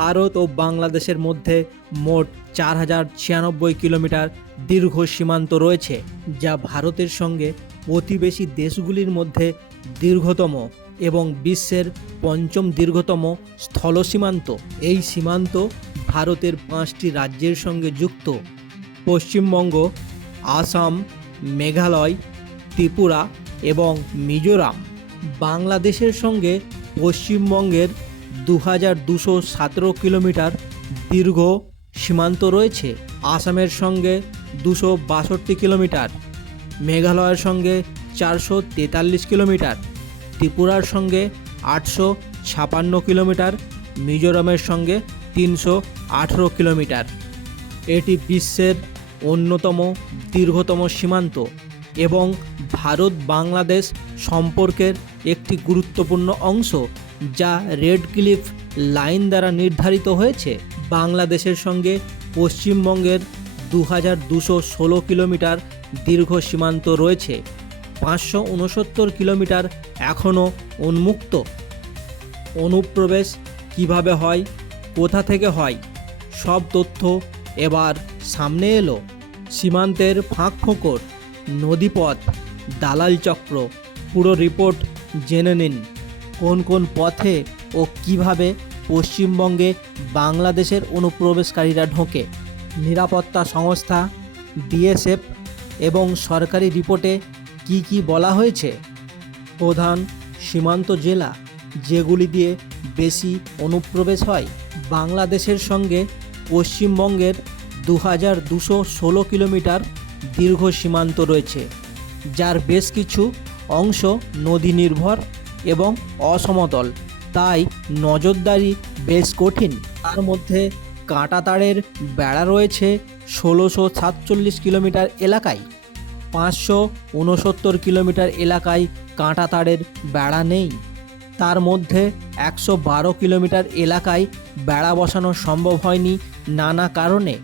ভারত ও বাংলাদেশের মধ্যে মোট চার হাজার ছিয়ানব্বই কিলোমিটার দীর্ঘ সীমান্ত রয়েছে, যা ভারতের সঙ্গে প্রতিবেশী দেশগুলির মধ্যে দীর্ঘতম এবং বিশ্বের পঞ্চম দীর্ঘতম স্থল সীমান্ত এই সীমান্ত ভারতের পাঁচটি রাজ্যের সঙ্গে যুক্ত। পশ্চিমবঙ্গ, আসাম, মেঘালয়, ত্রিপুরা এবং মিজোরাম। বাংলাদেশের সঙ্গে পশ্চিমবঙ্গের দু হাজার দুশো সতেরো কিলোমিটার দীর্ঘ সীমান্ত রয়েছে। আসামের সঙ্গে দুশো বাষট্টি কিলোমিটার, মেঘালয়ের সঙ্গে চারশো তেতাল্লিশ কিলোমিটার, ত্রিপুরার সঙ্গে আটশো ছাপান্ন কিলোমিটার, মিজোরামের সঙ্গে তিনশো আঠেরো কিলোমিটার। এটি বিশ্বের অন্যতম দীর্ঘতম সীমান্ত এবং ভারত বাংলাদেশ সম্পর্কের একটি গুরুত্বপূর্ণ অংশ। যা রেড ক্লিফ লাইন দ্বারা নির্ধারিত হয়েছে বাংলাদেশের সঙ্গে পশ্চিমবঙ্গের দু হাজার দুশো ষোলো কিলোমিটার দীর্ঘ সীমান্ত রয়েছে। পাঁচশো উনসত্তর কিলোমিটার এখনও উন্মুক্ত। অনুপ্রবেশ কীভাবে হয়, কোথা থেকে হয়, সব তথ্য এবার সামনে এলো। সীমান্তের ফাঁক ফোঁকর, নদীপথ, দালাল চক্র, পুরো রিপোর্ট জেনে নিন। কোন কোন পথে ও কীভাবে পশ্চিমবঙ্গে বাংলাদেশের অনুপ্রবেশকারীরা ঢোকে? নিরাপত্তা সংস্থা বিএসএফ এবং সরকারি রিপোর্টে কি কি বলা হয়েছে? প্রধান, সীমান্ত জেলা, যেগুলি দিয়ে বেশি অনুপ্রবেশ হয়। বাংলাদেশের সঙ্গে পশ্চিমবঙ্গের দু হাজার দুশো ষোলো কিলোমিটার দীর্ঘ সীমান্ত রয়েছে, যার বেশ কিছু অংশ নদী নির্ভর। এবং অসমতল। তাই নজরদারি বেশ কঠিন। তার মধ্যে কাঁটাতাড়ের বেড়া রয়েছে ষোলোশো সাতচল্লিশ কিলোমিটার এলাকায়। পাঁচশো উনসত্তর কিলোমিটার এলাকায় কাঁটাতাড়ের বেড়া নেই। তার মধ্যে একশো বারো কিলোমিটার এলাকায় বেড়া বসানো সম্ভব হয়নি নানা কারণে।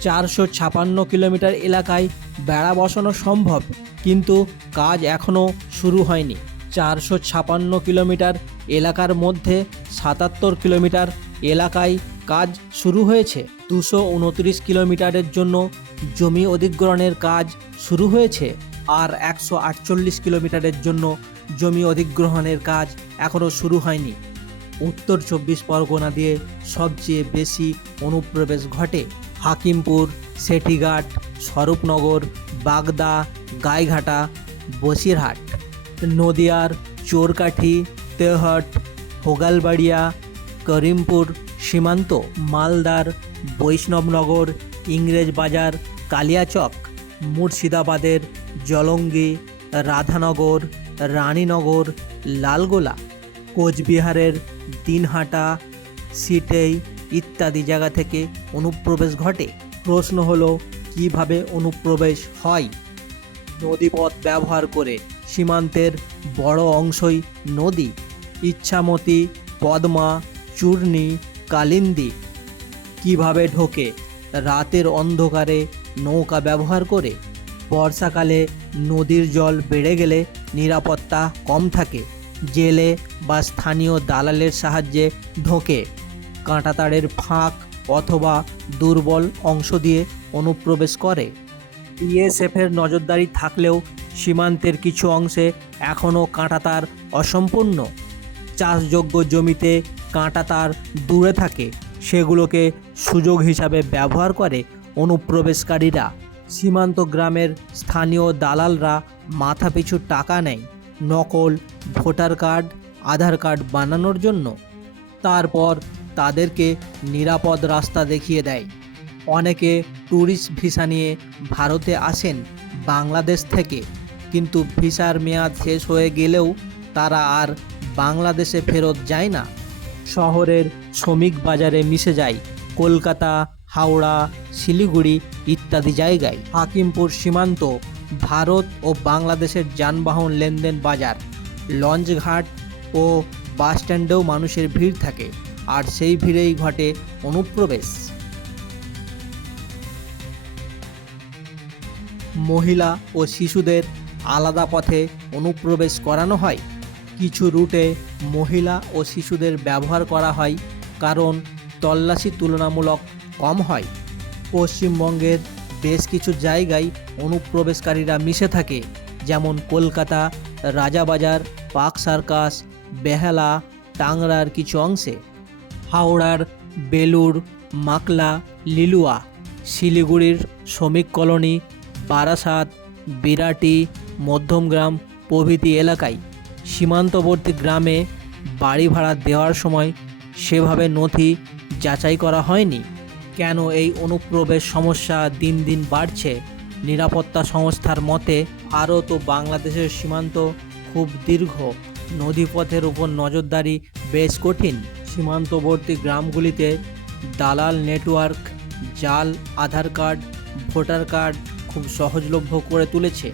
চারশো ছাপান্ন কিলোমিটার এলাকায় বেড়া বসানো সম্ভব, কিন্তু কাজ এখনও শুরু হয়নি। চারশো ছাপান্ন কিলোমিটার এলাকার মধ্যে সাতাত্তর কিলোমিটার এলাকায় কাজ শুরু হয়েছে। দুশো উনত্রিশ কিলোমিটারের জন্য জমি অধিগ্রহণের কাজ শুরু হয়েছে আর একশো আটচল্লিশ কিলোমিটারের জন্য জমি অধিগ্রহণের কাজ এখনও শুরু হয়নি। উত্তর চব্বিশ পরগনা দিয়ে সবচেয়ে বেশি অনুপ্রবেশ ঘটে হাকিমপুর সেটিঘাট স্বরূপনগর, বাগদা, গাইঘাটা, বসিরহাট। নদিয়ার চোরকাঠি, তেহট, হোগালবাড়িয়া, করিমপুর, সীমান্ত, মালদার, বৈষ্ণবনগর ইংরেজ বাজার কালিয়াচক, মুর্শিদাবাদের জলঙ্গি, রাধানগর, রানীনগর, লালগোলা, কোচবিহারের দিনহাটা, সিটেই ইত্যাদি জায়গা থেকে অনুপ্রবেশ ঘটে। প্রশ্ন হলো, কীভাবে অনুপ্রবেশ হয়? নদীপথ ব্যবহার করে সীমান্তের বড় অংশই নদী, ইচ্ছামতি পদ্মা, চূর্ণী, কালিন্দী। কীভাবে ঢোকে? রাতের অন্ধকারে নৌকা ব্যবহার করে। বর্ষাকালে নদীর জল বেড়ে গেলে নিরাপত্তা কম থাকে। জেলে বা স্থানীয় দালালের সাহায্যে ঢোকে। কাঁটাতারের ফাঁক অথবা দুর্বল অংশ দিয়ে অনুপ্রবেশ করে। বিএসএফের নজরদারি থাকলেও সীমান্তের কিছু অংশে এখনও কাঁটাতার অসম্পূর্ণ। চাষযোগ্য জমিতে কাঁটাতার দূরে থাকে, সেগুলোকে সুযোগ হিসাবে ব্যবহার করে অনুপ্রবেশকারীরা। সীমান্ত গ্রামের স্থানীয় দালালরা মাথাপিছু টাকা নেয়, নকল ভোটার কার্ড, আধার কার্ড বানানোর জন্য। তারপর তাদেরকে নিরাপদ রাস্তা দেখিয়ে দেয়। অনেকে ট্যুরিস্ট ভিসা নিয়ে ভারতে আসেন বাংলাদেশ থেকে। কিন্তু ভিসার মেয়াদ শেষ হয়ে গেলেও তারা আর বাংলাদেশে ফেরত যায় না। শহরের শ্রমিক বাজারে মিশে যায় কলকাতা, হাওড়া, শিলিগুড়ি ইত্যাদি জায়গায়। হাকিমপুর সীমান্ত, ভারত ও বাংলাদেশের যানবাহন লেনদেন বাজার, লঞ্চঘাট ও বাস স্ট্যান্ডেও মানুষের ভিড় থাকে, আর সেই ভিড়েই ঘটে অনুপ্রবেশ। মহিলা ও শিশুদের আলাদা পথে অনুপ্রবেশ করানো হয়। কিছু রুটে মহিলা ও শিশুদের ব্যবহার করা হয়, কারণ তল্লাশি তুলনামূলক কম হয়। পশ্চিমবঙ্গের বেশ কিছু জায়গায় অনুপ্রবেশকারীরা মিশে থাকে, যেমন কলকাতা, রাজাবাজার পাক সার্কাস, বেহালা, টাংরার কিছু অংশে। হাওড়ার বেলুর মাকলা, লিলুয়া, শিলিগুড়ির শ্রমিক কলোনি, বারাসাত, বিরাটি মধ্যমগ্রাম প্রভৃতি এলাকায় সীমান্তবর্তী গ্রামে বাড়ি ভাড়া দেওয়ার সময় সেভাবে নথি যাচাই করা হয়নি। কেন এই অনুপ্রবেশ সমস্যা দিন দিন বাড়ছে? নিরাপত্তা সংস্থার মতে, ভারত ও বাংলাদেশের সীমান্ত খুব দীর্ঘ। নদীপথের উপর নজরদারি বেশ কঠিন। সীমান্তবর্তী গ্রামগুলিতে দালাল নেটওয়ার্ক, জাল, আধার কার্ড, ভোটার কার্ড খুব সহজলভ্য করে তুলেছে।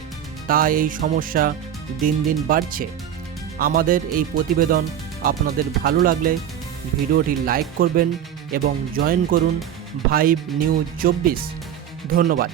তাই এই সমস্যা দিন দিন বাড়ছে। আমাদের এই প্রতিবেদন আপনাদের ভালো লাগলে ভিডিওটি লাইক করবেন এবং জয়েন করুন ভাইব নিউজ চব্বিশ। ধন্যবাদ।